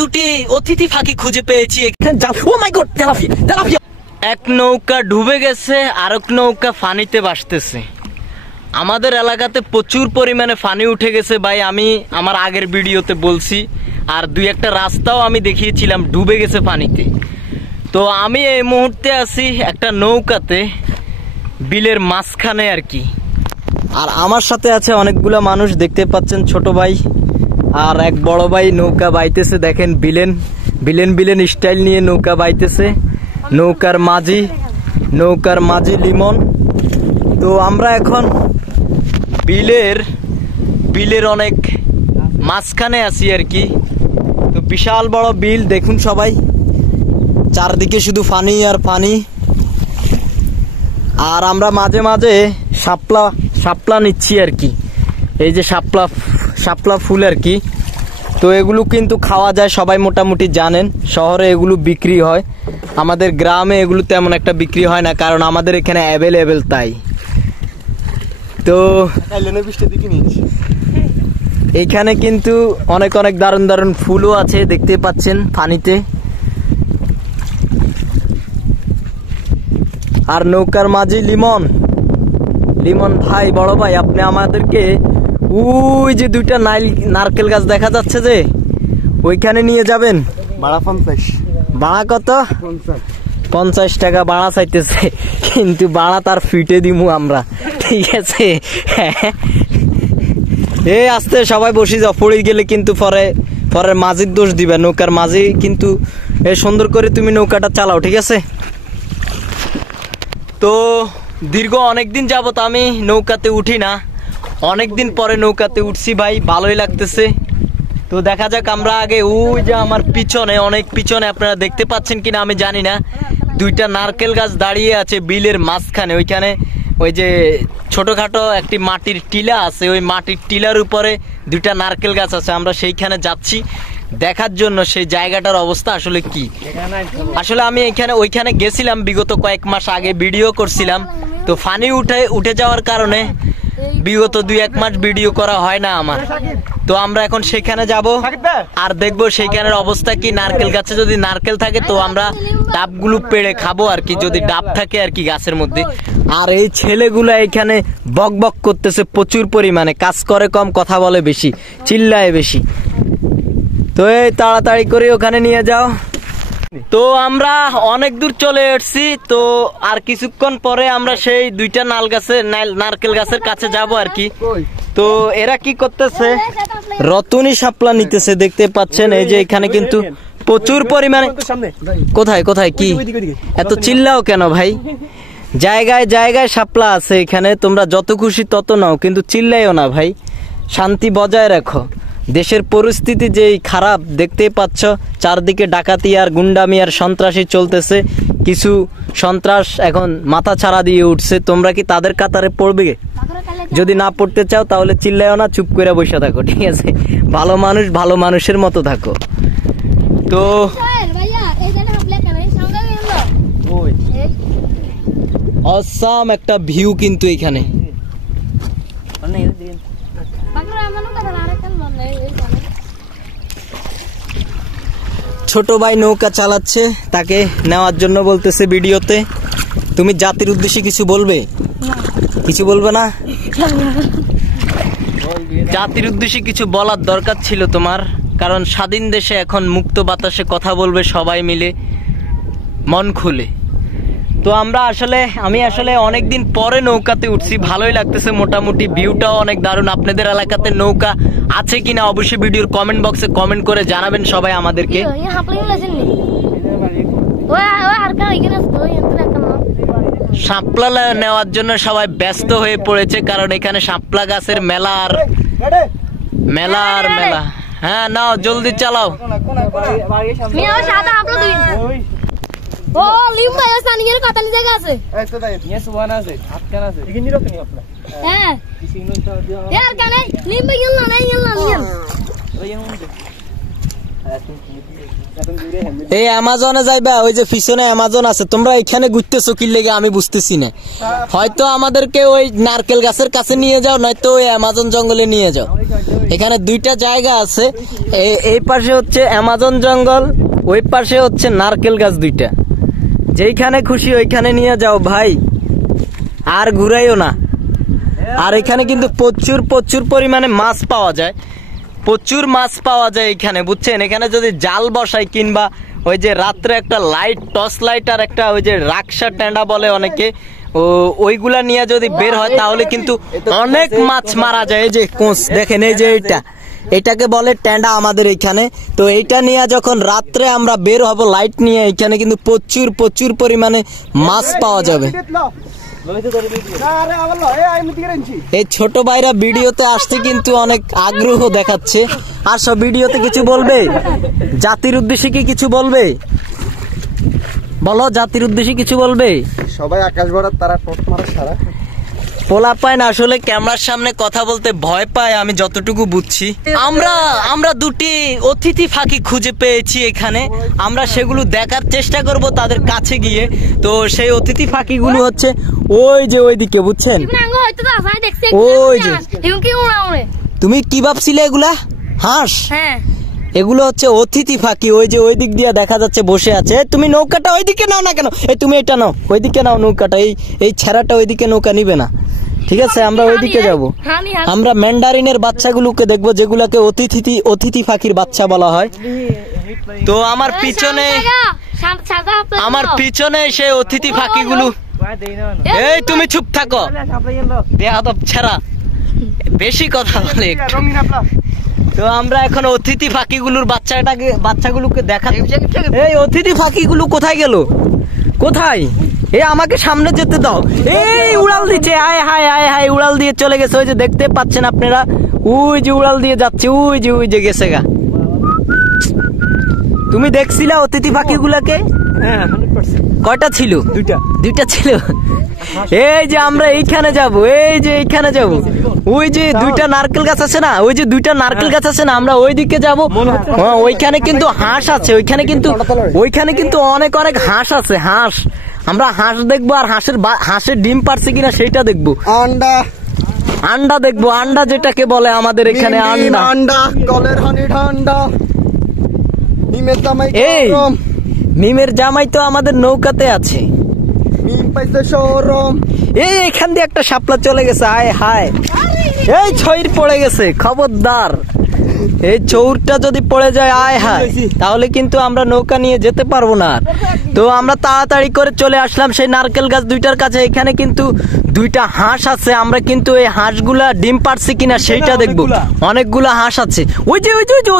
দুটি অতিথি ফাঁকি খুঁজে পেয়েছি। ও মাই গড, তেলাপিয়া। এক নৌকা ডুবে গেছে, আরেক নৌকা পানিতে ভাসতেছে। আমাদের এলাকাতে প্রচুর পরিমাণে পানি উঠে গেছে ভাই, আমি আমার আগের ভিডিওতে বলছি। আর দুই একটা রাস্তাও আমি দেখিয়েছিলাম ডুবে গেছে পানিতে। তো আমি এই মুহূর্তে আছি একটা নৌকাতে, বিলের মাঝখানে আর কি। আর আমার সাথে আছে অনেকগুলো মানুষ, দেখতে পাচ্ছেন ছোট ভাই আর এক বড় ভাই নৌকা বাইতেছে। দেখেন বিলেন স্টাইল নিয়ে নৌকা বাইতেছে। নৌকার মাঝি লিমন। তো আমরা এখন বিলের অনেক মাঝখানে আছি আর কি। তো বিশাল বড় বিল দেখুন সবাই, চারদিকে শুধু পানি আর পানি। আর আমরা মাঝে মাঝে শাপলা নিচ্ছি আর কি। এই যে শাপলা ফুল আর কি। তো এগুলো কিন্তু খাওয়া যায়, সবাই মোটামুটি জানেন। শহরে এগুলো বিক্রি হয়, আমাদের গ্রামে এগুলো তেমন একটা বিক্রি হয় না, কারণ আমাদের এখানে অ্যাভেলেবেল তাই। তো এইখানে কিন্তু অনেক দারুণ ফুলও আছে, দেখতে পাচ্ছেন পানিতে। আর নৌকার মাঝি লিমন ভাই, বড় ভাই, আপনি আমাদেরকে ওই যে দুইটা নারকেল গাছ দেখা যাচ্ছে যে ওইখানে নিয়ে যাবেন। ভাড়া 50। ভাড়া কত? 50 টাকা ভাড়া চাইতেছে, কিন্তু ভাড়া তার ফিটে দিমু আমরা, ঠিক আছে? এই আস্তে সবাই বসে যাও, পড়ে গেলে কিন্তু পরে মাঝির দোষ দিবে। নৌকার মাঝি কিন্তু এই সুন্দর করে তুমি নৌকাটা চালাও, ঠিক আছে? তো দীর্ঘ অনেকদিন যাবত আমি নৌকাতে উঠি না, অনেকদিন পরে নৌকাতে উঠছি ভাই, ভালোই লাগতেছে। তো দেখা যাক, আমরা আগে ওই যে আমার অনেক পিছনে আপনারা দেখতে পাচ্ছেন কিনা আমি জানি না, দুইটা নারকেল গাছ দাঁড়িয়ে আছে বিলের মাঝখানে। ওইখানে ওই যে ছোটখাটো একটি মাটির টিলা আছে, ওই মাটির টিলার উপরে দুইটা নারকেল গাছ আছে। আমরা সেইখানে যাচ্ছি দেখার জন্য সেই জায়গাটার অবস্থা আসলে কি। আসলে আমি ওইখানে গেছিলাম বিগত কয়েক মাস আগে, ভিডিও করছিলাম। তো পানি উঠে যাওয়ার কারণে বিগত 2-1 মাস ভিডিও করা হয় না আমার। তো আমরা এখন সেখানে যাব আর দেখবো সেইখানের অবস্থা কি। নারকেল গাছে যদি নারকেল থাকে তো আমরা ডাবগুলো পেড়ে খাবো আর কি, যদি ডাব থাকে আর কি গাছের মধ্যে। আর এই ছেলেগুলো এখানে বক করতেছে প্রচুর পরিমাণে, কাজ করে কম, কথা বলে বেশি, চিল্লায় বেশি। তো এই তাড়াতাড়ি করে ওখানে নিয়ে যাও। তো আমরা অনেক দূর চলে এসেছি। তো আর কিছুক্ষণ পরে আমরা সেই দুইটা নারকেল গাছের কাছে যাব আর কি। তো এরা কি করতেছে, রতনী শাপলা নিতেছে, দেখতে পাচ্ছেন। এই যে এখানে কিন্তু প্রচুর পরিমাণে। কোথায় কি এত চিল্লাও কেন ভাই? জায়গায় শাপলা আছে এখানে, তোমরা যত খুশি তত নাও, কিন্তু চিল্লাইও না ভাই, শান্তি বজায় রাখো। দেশের পরিস্থিতি যেই খারাপ দেখতেই পাচ্ছ, চারদিকে ডাকাতি আর গুন্ডামি আর সন্ত্রাসী চলতেছে। কিছু সন্ত্রাস এখন মাথা ছাড়া দিয়ে উঠছে, তোমরা কি তাদের কাতারে পড়বে? যদি না পড়তে চাও তাহলে চিল্লাইও না, চুপ করে বসে থাকো, ঠিক আছে? ভালো মানুষ ভালো মানুষের মতো থাকো। তো অসাম একটা ভিউ কিন্তু এখানে। ছোট ভাই নৌকা চালাচ্ছে, তাকে নেওয়ার জন্য বলতেছে ভিডিওতে। তুমি জাতির উদ্দেশ্যে কিছু বলবে? কিছু বলবে না? জাতির উদ্দেশ্যে কিছু বলার দরকার ছিল তোমার, কারণ স্বাধীন দেশে এখন মুক্ত বাতাসে কথা বলবে সবাই মিলে মন খুলে। তো আমি আসলে অনেকদিন পরে নৌকাতে উঠছি, ভালোই লাগতেছে মোটামুটি, ভিউটাও অনেক দারুণ। আপনাদের এলাকাতে নৌকা আছে কিনা অবশ্যই ভিডিওর কমেন্ট বক্সে কমেন্ট করে জানাবেন সবাই আমাদেরকে। শাপলা নেওয়ার জন্য সবাই ব্যস্ত হয়ে পড়েছে, কারণ এখানে শাপলা গাছের মেলা। হ্যাঁ নাও, জলদি চালাও। ও লিম্বা স্থানীয় কাতানি জায়গা আছে। একটা দাই নিয়ে সুবান আছে, আটকান আছে। এখানে রাখনি আপনি। হ্যাঁ यार কানে লিম্বা ইল্লা নাই ইল্লা নিয়ান। এই অ্যামাজনে যাইবা, ওই যে পিছনে অ্যামাজন আছে, তোমরা এখানে ঘুরতেছো কি লেগে আমি বুঝতেছি না। হয়তো আমাদেরকে ওই নারকেল গাছের কাছে নিয়ে যাও, নয়তো ওই অ্যামাজন জঙ্গলে নিয়ে যাও। এখানে দুইটা জায়গা আছে, এই পাশে হচ্ছে অ্যামাজন জঙ্গল, ওই পাশে হচ্ছে নারকেল গাছ দুইটা। যেইখানে খুশি ওইখানে নিয়ে যাও ভাই, আর ঘুরাইও না। আর এখানে কিন্তু প্রচুর প্রচুর পরিমাণে মাছ পাওয়া যায়, প্রচুর মাছ পাওয়া যায় এখানে, বুঝছেন। এখানে যদি জাল বসাই কিংবা ওই যে রাত্রে একটা লাইট, টর্চ লাইট আর একটা ওই যে রাকশা টেন্ডা বলে অনেকে, ওইগুলা নিয়ে যদি বের হয় তাহলে কিন্তু অনেক মাছ মারা যায়। এই যে কোঁচ দেখেন, এই যে এটাকে বলে টেন্ডা আমাদের এখানে। তো এইটা নিয়ে যখন রাত্রে আমরা বের হব লাইট নিয়ে, এখানে কিন্তু প্রচুর প্রচুর পরিমাণে মাছ পাওয়া যাবে। এই ছোট ভাইরা ভিডিওতে আসতে কিন্তু অনেক আগ্রহ দেখাচ্ছে। আসো, ভিডিওতে কিছু বলবে, জাতির উদ্দেশ্যে কি কিছু বলবে? বলো, জাতির উদ্দেশ্যে কিছু বলবে? সবাই আকাশ ভরা তারা টপ মারা সারা পোলা পায় না, আসলে ক্যামেরার সামনে কথা বলতে ভয় পায়, আমি যতটুকু বুঝছি। আমরা দুটি অতিথি ফাঁকি খুঁজে পেয়েছি এখানে, আমরা সেগুলো দেখার চেষ্টা করব তাদের কাছে গিয়ে। তো সেই অতিথি ফাঁকিগুলো হচ্ছে ওই যে ওইদিকে, বুঝছেন, ওই যে। তুমি কি ভাবছিলে এগুলা? হাঁস? এগুলো হচ্ছে অতিথি ফাঁকি, ওই যে ওই দিক দিয়ে দেখা যাচ্ছে বসে আছে। তুমি নৌকাটা ওইদিকে নাও না কেন? এই তুমি এটা নাও, ওইদিকে নাও নৌকাটা, এই ছেঁড়াটা ওইদিকে নৌকা নিবে না, ঠিক আছে? আমরা ওইদিকে যাব, আমরা ম্যান্ডারিনের বাচ্চাগুলোকে দেখবো, যেগুলাকে অতিথি ফাঁকির বাচ্চা বলা হয়। তো আমার পিছনে সেই অতিথি ফাঁকিগুলো। এই তুমি চুপ থাকো, বেয়াদব ছেঁড়া, বেশি কথা বলে। তো আমরা এখন অতিথি ফাঁকিগুলোর বাচ্চাগুলোকে দেখা। এই অতিথি ফাঁকিগুলো কোথায় গেল? কোথায়? এ আমাকে সামনে যেতে দাও। এই উড়াল দিচ্ছে, আয় হায় আয় হায়, উড়াল দিয়ে চলে গেছে। ওই যে দেখতে পাচ্ছেন আপনারা, ওই যে উড়াল দিয়ে যাচ্ছে, ওই যে গেছে গা। তুমি দেখছিলা অতিথি পাখিগুলাকে? কয়টা ছিল? দুইটা ছিল। এই যে আমরা এইখানে যাব, এই যে এইখানে যাব, ওই যে দুইটা নারকেল গাছ আছে না, ওই যে দুইটা নারকেল গাছ আছে না, আমরা ওইদিকে যাব। ওইখানে কিন্তু হাঁস আছে, ওইখানে কিন্তু অনেক অনেক হাঁস আছে। হাঁস, আমরা হাঁস দেখবো, আর হাঁসের ডিম পারছে কিনা সেটা দেখবো। আন্ডা দেখবো, আন্ডা যেটাকে বলে আমাদের এখানে আন্ডা। এই মিমের জামাই তো আমাদের নৌকাতে আছে। এই এখান দিয়ে একটা শাপলা চলে গেছে, আয় হায়, এই ছইর পড়ে গেছে, খবরদার। এই চৌরটা যদি পড়ে যায়, আয় হায়, তাহলে কিন্তু আমরা নৌকা নিয়ে যেতে পারবো না। তো আমরা তাড়াতাড়ি করে চলে আসলাম সেই নারকেল গাছ দুইটার কাছে। এখানে কিন্তু দুইটা হাঁস আছে, আমরা কিন্তু এই হাঁসগুলা ডিম পারছে কিনা সেইটা দেখবো। অনেকগুলা হাঁস আছে। ওই যে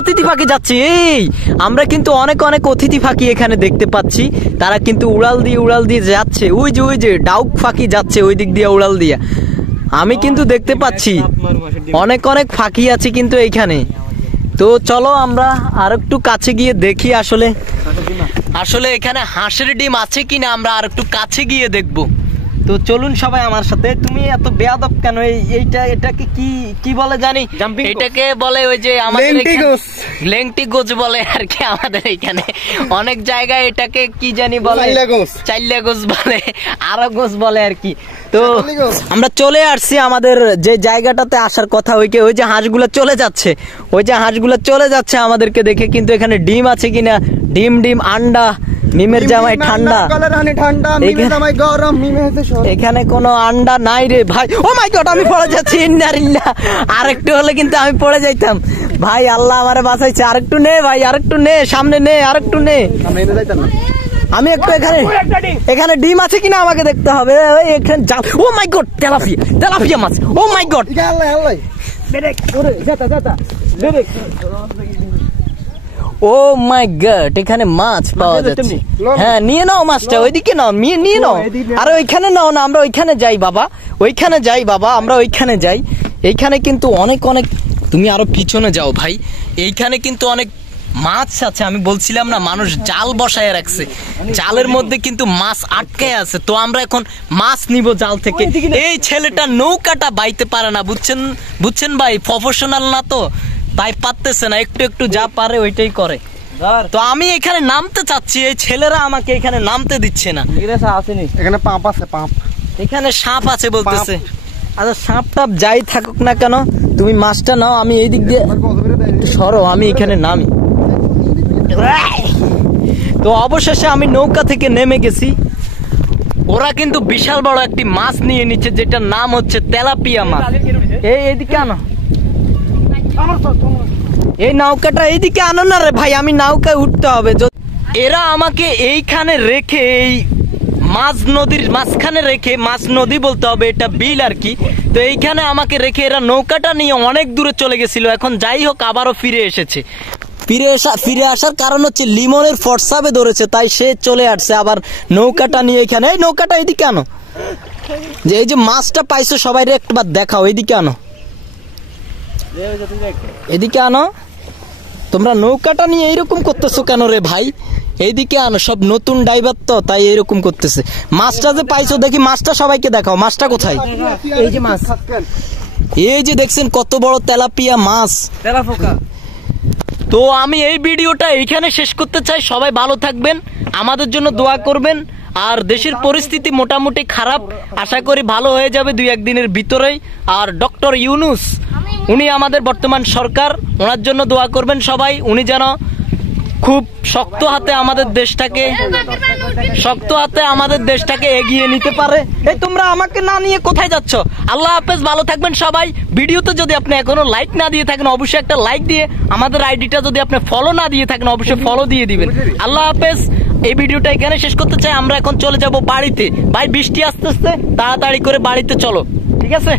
অতিথি পাখি যাচ্ছে, এই আমরা কিন্তু অনেক অনেক অতিথি পাখি এখানে দেখতে পাচ্ছি। তারা কিন্তু উড়াল দিয়ে যাচ্ছে। ওই যে ডাউক পাখি যাচ্ছে ওই দিক দিয়ে উড়াল দিয়ে। আমি কিন্তু দেখতে পাচ্ছি অনেক অনেক ফাঁকি আছে কিন্তু এইখানে। তো চলো আমরা আর একটু কাছে গিয়ে দেখি আসলে এখানে হাঁসের ডিম আছে কিনা, আমরা আর একটু কাছে গিয়ে দেখবো। তো চলুন সবাই আমার সাথে। তুমি এত বেয়াদব কেন? এটাকে কি বলে জানি, এটাকে বলে ওই যে আমাদের লেংটি গোছ বলে আর কি। আমাদের এখানে অনেক জায়গায় এটাকে কি জানি বলে, চাইল্লা গোছ বলে, আরো গোছ বলে আর কি। তো আমরা চলে আসছি আমাদের যে জায়গাটাতে আসার কথা, ওই যে হাঁসগুলো চলে যাচ্ছে আমাদেরকে দেখে। কিন্তু এখানে ডিম আছে কিনা, ডিম আন্ডা, মিমের জামাই ঠান্ডা, এখানে কোনো আন্ডা নাই রে ভাই। ও মাই গড, আমি পড়ে যাচ্ছি। আরেকটু হলে কিন্তু আমি পড়ে যাইতাম ভাই, আল্লাহ আমারে বাঁচাইছে। আরেকটু নে ভাই, আরেকটু নে, সামনে নে, আরেকটু নে। আমি একটু এখানে ডিম আছে কিনা আমাকে দেখতে হবে। এখানে ও মাই গড, তেলাপিয়া মাছ। ও মাই গড, ও মাই গড, এখানে মাছ পাওয়া যাচ্ছে। হ্যাঁ, নিয়ে নাও মাছটা, ওইদিকে নাও, নিয়ে নাও। আর ওইখানে নাও না, আমরা ওইখানে যাই বাবা, আমরা ওইখানে যাই। এইখানে কিন্তু অনেক অনেক, তুমি আরো পিছনে যাও ভাই, এইখানে কিন্তু অনেক মাছ আছে। আমি বলছিলাম না, মানুষ জাল বসায় রাখছে, জালের মধ্যে কিন্তু মাছ আটকে আছে। তো আমরা এখন মাছ নিব জাল থেকে। এই ছেলেটা নৌকাটা বাইতে পারে না, বুঝছেন ভাই, প্রফেশনাল না তো, তাই পারতেছে না, একটু যা পারে ওইটাই করে। তো আমি এখানে নামতে চাচ্ছি, এই ছেলেরা আমাকে এখানে নামতে দিচ্ছে না। এখানে পাপ আছে, পাপ, এখানে সাপ আছে বলতেছে। আচ্ছা সাপ টাপ যাই থাকুক না কেন, তুমি মাছটা নাও, আমি এই দিক দিয়ে একটু সরো, আমি এখানে নামি। তো অবশেষে আমি নৌকা থেকে নেমে গেছি। ওরা কিন্তু বিশাল বড় একটি মাছ নিয়ে নিচ্ছে, যেটার নাম হচ্ছে তেলাপিয়া মাছ। এইদিকে আনো, এই নৌকাটা এইদিকে আনো না রে ভাই, আমি নৌকায় উঠতে হবে। এরা আমাকে এইখানে রেখে, এই মাছ নদীর মাঝখানে রেখে, মাছ নদী বলতে হবে, এটা বিল আর কি। তো এইখানে আমাকে রেখে এরা নৌকাটা নিয়ে অনেক দূরে চলে গেছিল। এখন যাই হোক আবারও ফিরে এসেছে। ফিরে আসার কারণ হচ্ছে লিমনের ফটসাবে ধরেছে, তাই সে চলে আসছে আবার নৌকাটা নিয়ে এখানে। এই নৌকাটা এদিকে আনো, যে এই যে মাছটা পাইছো সবাই একবার দেখাও, এদিকে আনো, এদিকে আনো। তোমরা নৌকাটা নিয়ে এইরকম করতেছো কেন রে ভাই? এইদিকে আনো, সব নতুন ড্রাইভার তো তাই এইরকম করতেছে। মাছটা যে পাইছো দেখি, মাছটা সবাইকে দেখাও, মাছটা কোথায়? এই যে মাছ, এই যে দেখছেন কত বড় তেলাপিয়া মাছ, তেলাপোকা। তো আমি এই ভিডিওটা এইখানে শেষ করতে চাই। সবাই ভালো থাকবেন, আমাদের জন্য দোয়া করবেন। আর দেশের পরিস্থিতি মোটামুটি খারাপ, আশা করি ভালো হয়ে যাবে 2-1 দিনের ভিতরেই। আর ডক্টর ইউনূস, উনি আমাদের বর্তমান সরকার, ওনার জন্য দোয়া করবেন সবাই। উনি যেন খুব শক্ত হাতে আমাদের দেশটাকে এগিয়ে নিতে পারে। এই তোমরা আমাকে না নিয়ে কোথায় যাচ্ছ? আল্লাহ হাফেজ, ভালো থাকবেন সবাই। ভিডিওতে যদি আপনি এখনো লাইক না দিয়ে থাকেন, অবশ্যই একটা লাইক দিয়ে, আমাদের আইডিটা যদি আপনি ফলো না দিয়ে থাকেন, অবশ্যই ফলো দিয়ে দিবেন। আল্লাহ হাফেজ। এই ভিডিওটা এখানে শেষ করতে চাই। আমরা এখন চলে যাব বাড়িতে। ভাই বৃষ্টি আসতেছে, তাড়াতাড়ি করে বাড়িতে চলো, ঠিক আছে?